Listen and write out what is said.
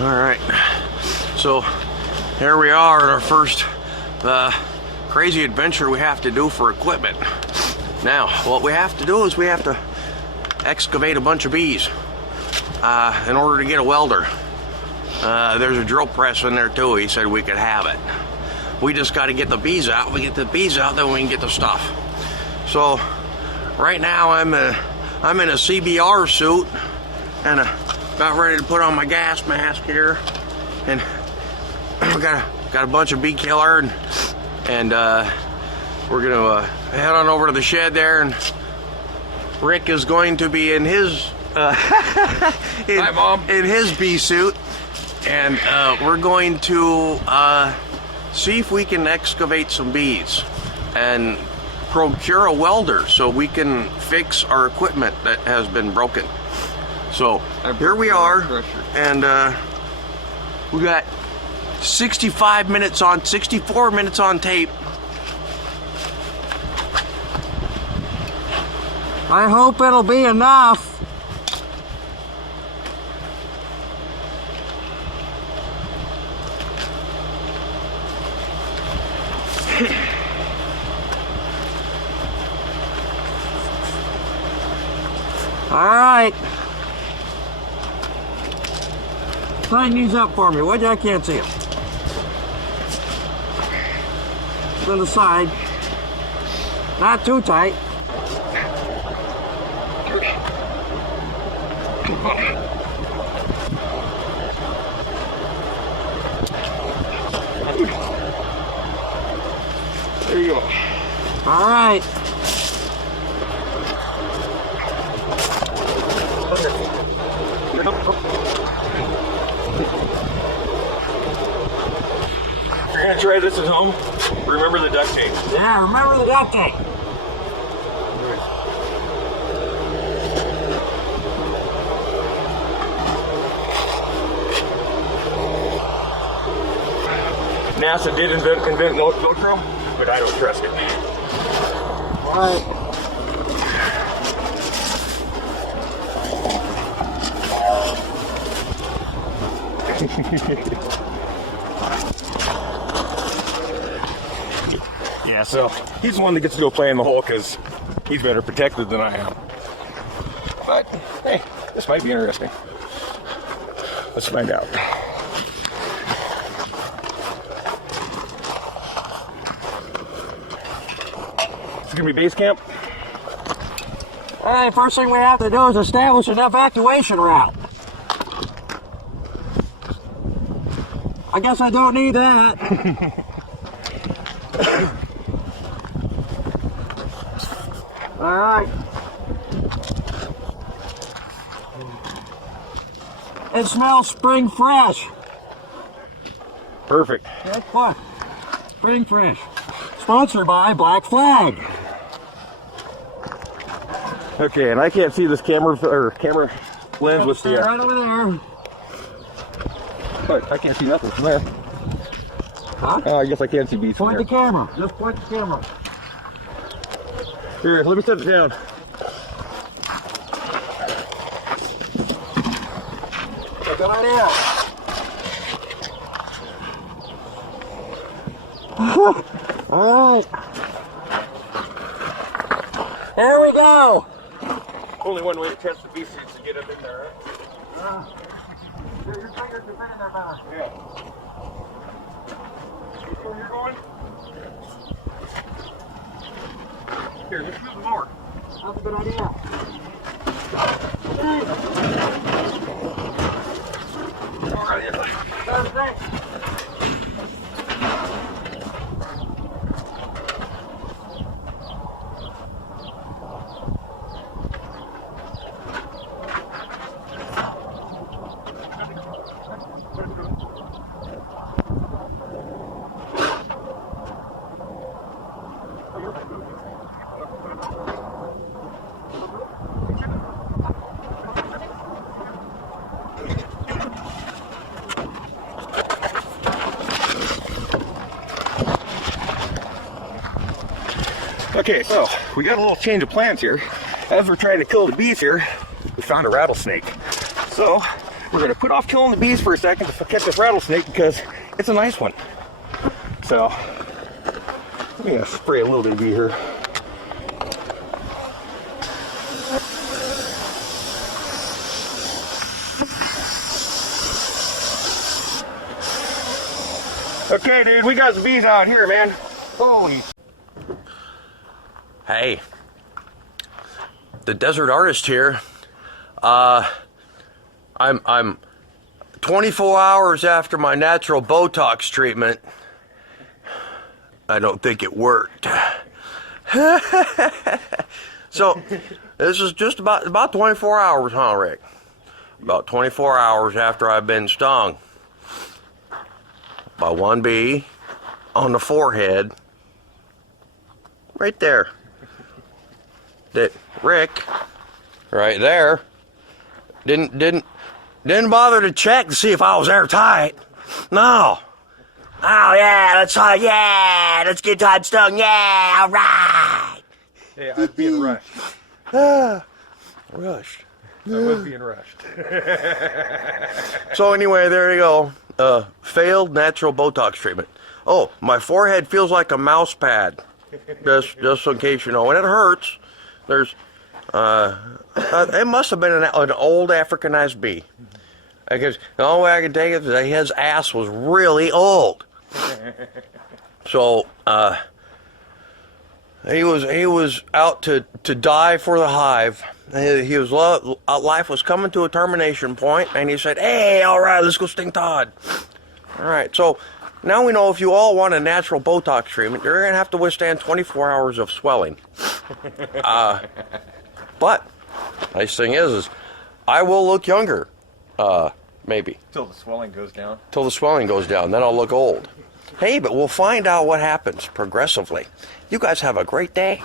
Alright, so here we are at our first crazy adventure we have to do for equipment. Now, what we have to do is we have to excavate a bunch of bees in order to get a welder. There's a drill press in there too. He said we could have it. We just got to get the bees out. We get the bees out, then we can get the stuff. So right now I'm in a CBR suit and about ready to put on my gas mask here, and we got a bunch of bee killer, and we're gonna head on over to the shed there, and Rick is going to be in his Hi, Mom. in his bee suit, and we're going to see if we can excavate some bees and procure a welder so we can fix our equipment that has been broken. So here we are, and we got 64 minutes on tape. I hope it'll be enough. All right. Tighten these up for me. What? I can't see them. To the side. Not too tight. There you go. All right. If you're gonna try this at home, remember the duct tape. Yeah, remember the duct tape. NASA did invent Velcro, but I don't trust it. All right. Yeah, so he's the one that gets to go play in the hole because he's better protected than I am. But hey, this might be interesting. Let's find out. It's gonna be base camp. All right, first thing we have to do is establish an evacuation route. I guess I don't need that. All right. It smells spring fresh. Perfect. That's what? Spring fresh. Sponsored by Black Flag. Okay, and I can't see this camera lens with the. Right over there. But I can't see nothing from there. Huh? Oh, I guess I can't see bees from Point there. the camera. Just point the camera. Here, let me set it down. Good idea. All right. Here we go. Only one way to test the bee suits to get them in there, right? Your fingers are in there, man. Yeah. Where you're going? Here, let's move more. That's a good idea. All right, yeah. Okay, so we got a little change of plans here. As we're trying to kill the bees here, we found a rattlesnake. So we're gonna put off killing the bees for a second to catch this rattlesnake because it's a nice one. So, I'm gonna spray a little bit of bee here. Okay, dude, we got some bees out here, man. Holy. Hey, the desert artist here. I'm 24 hours after my natural BOTOX treatment. I don't think it worked. So, this is just about 24 hours, huh, Rick? About 24 hours after I've been stung by one bee on the forehead, right there. That Rick, right there, didn't bother to check to see if I was airtight. No. Oh yeah, let's get Todd stung. Yeah, all right. Hey, I was being rushed. Rushed. I was being rushed. So anyway, there you go. Failed natural BOTOX treatment. Oh, my forehead feels like a mouse pad. Just in case you know, and it hurts. There's, it must have been an old Africanized bee. Because the only way I could take it is that his ass was really old. So, he was out to die for the hive. Life was coming to a termination point, and he said, "Hey, all right, let's go sting Todd." All right, so now we know if you all want a natural BOTOX treatment, you're gonna have to withstand 24 hours of swelling. But nice thing is I will look younger, maybe. Till the swelling goes down. Till the swelling goes down, then I'll look old. Hey, but we'll find out what happens progressively. You guys have a great day.